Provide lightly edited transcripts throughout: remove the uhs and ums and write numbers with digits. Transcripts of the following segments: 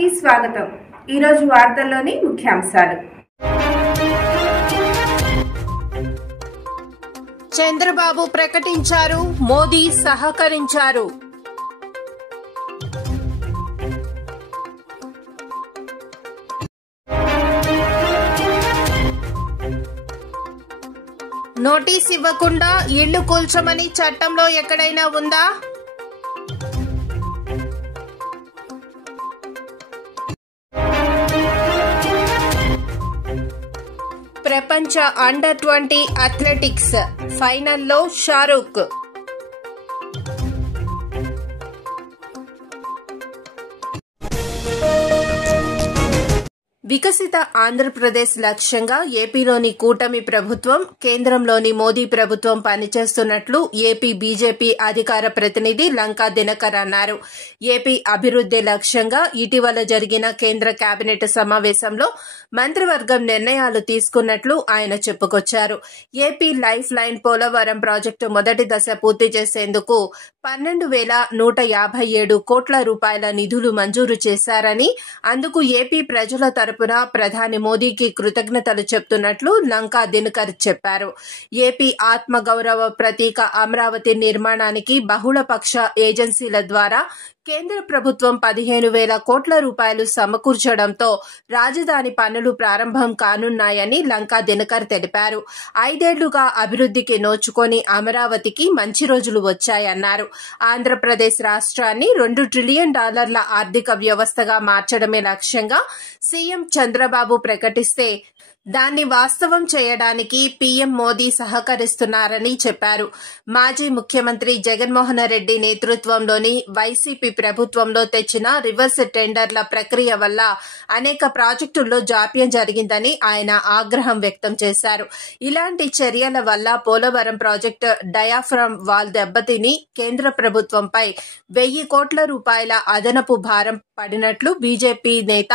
కి స్వాగతం. ఈరోజు వార్తల్లోని ముఖ్యాంశాలు. చంద్రబాబు ప్రకటించారు, మోదీ సహకరించారు. నోటీస్ ఇవ్వకుండా ఇళ్లు కూల్చమని చట్టంలో ఎక్కడైనా ఉందా? ప్రపంచ అండర్-20 అథ్లెటిక్స్ ఫైనల్లో షారూక్. వికసిత ఆంధ్రప్రదేశ్ లక్ష్యంగా ఏపీలోని కూటమి ప్రభుత్వం, కేంద్రంలోని మోదీ ప్రభుత్వం పనిచేస్తున్నట్లు ఏపీ బీజేపీ అధికార ప్రతినిధి లంకా దినకర్ అన్నారు. ఏపీ అభివృద్ది లక్ష్యంగా ఇటీవల జరిగిన కేంద్ర కేబినెట్ సమావేశంలో మంత్రివర్గం నిర్ణయాలు తీసుకున్నట్లు ఆయన చెప్పుకొచ్చారు. AP life line Polavaram project మొదటి దశ పూర్తి చేసేందుకు 12,157 కోట్ల రూపాయల నిధులు మంజూరు చేశారని, అందుకు ఏపీ ప్రజల తరపున ప్రధాని మోదీకి కృతజ్ఞతలు చెప్తున్నట్లు లంకా దినకర్ చెప్పారు. ఏపీ ఆత్మగౌరవ ప్రతీక అమరావతి నిర్మాణానికి బహుళపక్ష ఏజెన్సీల ద్వారా కేంద్ర ప్రభుత్వం 15,000 కోట్ల రూపాయలు సమకూర్చడంతో రాజధాని పనులు ప్రారంభం కానున్నాయని లంకా దినకర్ తెలిపారు. 5 ఏళ్లుగా అభివృద్దికి నోచుకొని అమరావతికి మంచి రోజులు వచ్చాయన్నారు. ఆంధ్రప్రదేశ్ రాష్ట్రాన్ని $2 ట్రిలియన్ ఆర్థిక వ్యవస్థగా మార్చడమే లక్ష్యంగా సీఎం చంద్రబాబు ప్రకటిస్తే దాన్ని వాస్తవం చేయడానికి పీఎం మోదీ సహకరిస్తున్నారని చెప్పారు. మాజీ ముఖ్యమంత్రి జగన్మోహన్ రెడ్డి నేతృత్వంలోని వైసీపీ ప్రభుత్వంలో తెచ్చిన రివర్స్ టెండర్ల ప్రక్రియ వల్ల అనేక ప్రాజెక్టుల్లో జాప్యం జరిగిందని ఆయన ఆగ్రహం వ్యక్తం చేశారు. ఇలాంటి చర్యల వల్ల పోలవరం ప్రాజెక్టు డయాఫ్రామ్ వాల్ దెబ్బతిని కేంద్ర ప్రభుత్వంపై 1,000 కోట్ల రూపాయల అదనపు భారం పడినట్లు బీజేపీ నేత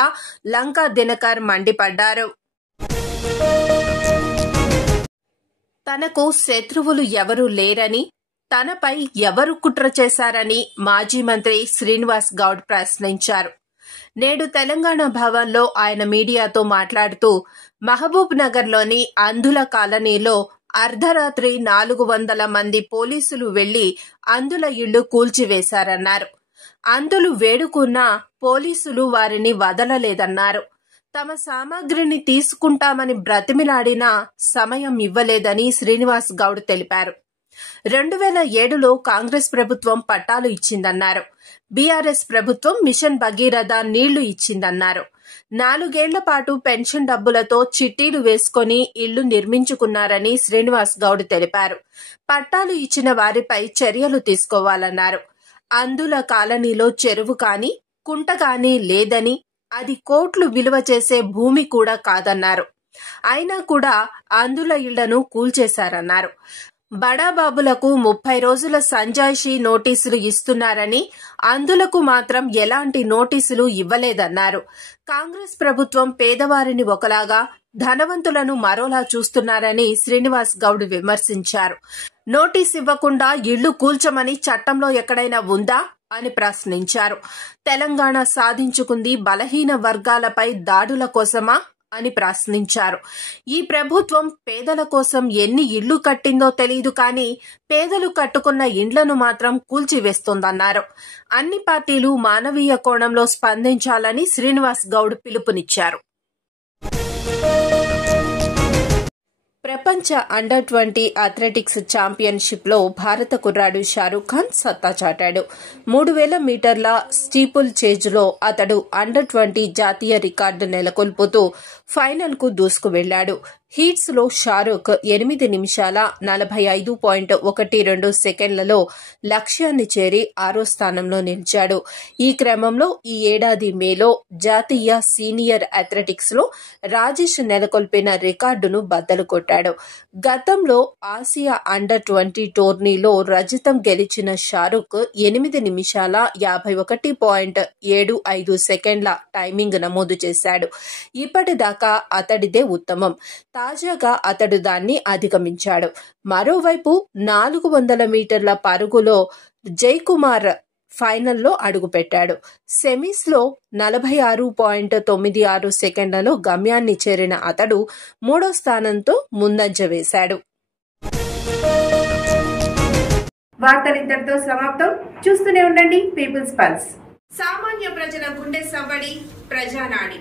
లంకా దినకర్ మండిపడ్డారు. తనకు శత్రువులు ఎవరూ లేరని, తనపై ఎవరు కుట్ర చేశారని మాజీ మంత్రి శ్రీనివాస్ గౌడ్ ప్రశ్నించారు. నేడు తెలంగాణ భవన్లో ఆయన మీడియాతో మాట్లాడుతూ మహబూబ్ నగర్లోని అంధుల కాలనీలో అర్ధరాత్రి 400 మంది పోలీసులు వెళ్లి అంధుల ఇళ్లు కూల్చివేశారన్నారు. అంధులు వేడుకున్నా పోలీసులు వారిని వదలలేదన్నారు. తమ సామాగ్రిని తీసుకుంటామని బ్రతిమిలాడినా సమయం ఇవ్వలేదని శ్రీనివాస్ గౌడ్ తెలిపారు. 2007లో కాంగ్రెస్ ప్రభుత్వం పట్టాలు ఇచ్చిందన్నారు. బీఆర్ఎస్ ప్రభుత్వం మిషన్ భగీరథ నీళ్లు ఇచ్చిందన్నారు. 4 ఏళ్ల పాటు పెన్షన్ డబ్బులతో చిట్టీలు వేసుకుని ఇళ్లు నిర్మించుకున్నారని శ్రీనివాస్ గౌడ్ తెలిపారు. పట్టాలు ఇచ్చిన వారిపై చర్యలు తీసుకోవాలన్నారు. అంధుల కాలనీలో చెరువు కాని, కుంట కాని లేదని, అది కోట్లు విలువ చేసే భూమి కూడా కాదన్నారు. అయినా కూడా అంధుల ఇళ్లను కూల్చేశారన్నారు. బడాబాబులకు 30 రోజుల సంజాయిషీ నోటీసులు ఇస్తున్నారని, అంధులకు మాత్రం ఎలాంటి నోటీసులు ఇవ్వలేదన్నారు. కాంగ్రెస్ ప్రభుత్వం పేదవారిని ఒకలాగా, ధనవంతులను మరోలా చూస్తున్నారని శ్రీనివాస్ గౌడ్ విమర్శించారు. నోటీస్ ఇవ్వకుండా ఇళ్లు కూల్చమని చట్టంలో ఎక్కడైనా ఉందా అని ప్రశ్నించారు. తెలంగాణ సాధించుకుంది బలహీన వర్గాలపై దాడుల కోసమా అని ప్రశ్నించారు. ఈ ప్రభుత్వం పేదల కోసం ఎన్ని ఇళ్లు కట్టిందో తెలియదు కానీ పేదలు కట్టుకున్న ఇండ్లను మాత్రం కూల్చివేస్తోందన్నారు. అన్ని పార్టీలు మానవీయ కోణంలో స్పందించాలని శ్రీనివాస్ గౌడ్ పిలుపునిచ్చారు. ప్రపంచ అండర్-20 అథ్లెటిక్స్ ఛాంపియన్షిప్ లో భారత కుర్రాడు షారూక్ ఖాన్ సత్తా చాటాడు. 3000 మీటర్ల స్టీపుల్ చేజ్ లో అతడు అండర్-20 జాతీయ రికార్డు నెలకొల్పుతూ ఫైనల్ కు దూసుకు వెళ్లాడు. హీట్స్ లో షారూక్ 8 నిమిషాల 45.12 సెకండ్లలో లక్ష్యాన్ని చేరి 6వ స్థానంలో నిలిచాడు. ఈ క్రమంలో ఈ ఏడాది మేలో జాతీయ సీనియర్ అథ్లెటిక్స్ లో రాజేష్ నెలకొల్పిన రికార్డును బద్దలు కొట్టాడు. గతంలో ఆసియా అండర్-20 టోర్నీలో రజతం గెలిచిన షారూక్ 8 నిమిషాల 51.75 సెకండ్ల టైమింగ్ నమోదు చేశాడు. ఇప్పటిదాకా అతడిదే ఉత్తమం. తాజాగా అతడు దాన్ని అధిగమించాడు. మరోవైపు 400 మీటర్ల పరుగులో జైకుమార్ ఫైనల్లో అడుగుపెట్టాడు. సెమీస్లో 46.96 సెకండ్లలో గమ్యాన్ని చేరిన అతడు 3వ స్థానంతో ముందంజ వేశాడు. వార్తలు ఇంతటితో సమాప్తం. చూస్తూనే ఉండండి పీపుల్స్ పల్స్. సామాన్య ప్రజల గుండె సవ్వడి, ప్రజానాడి.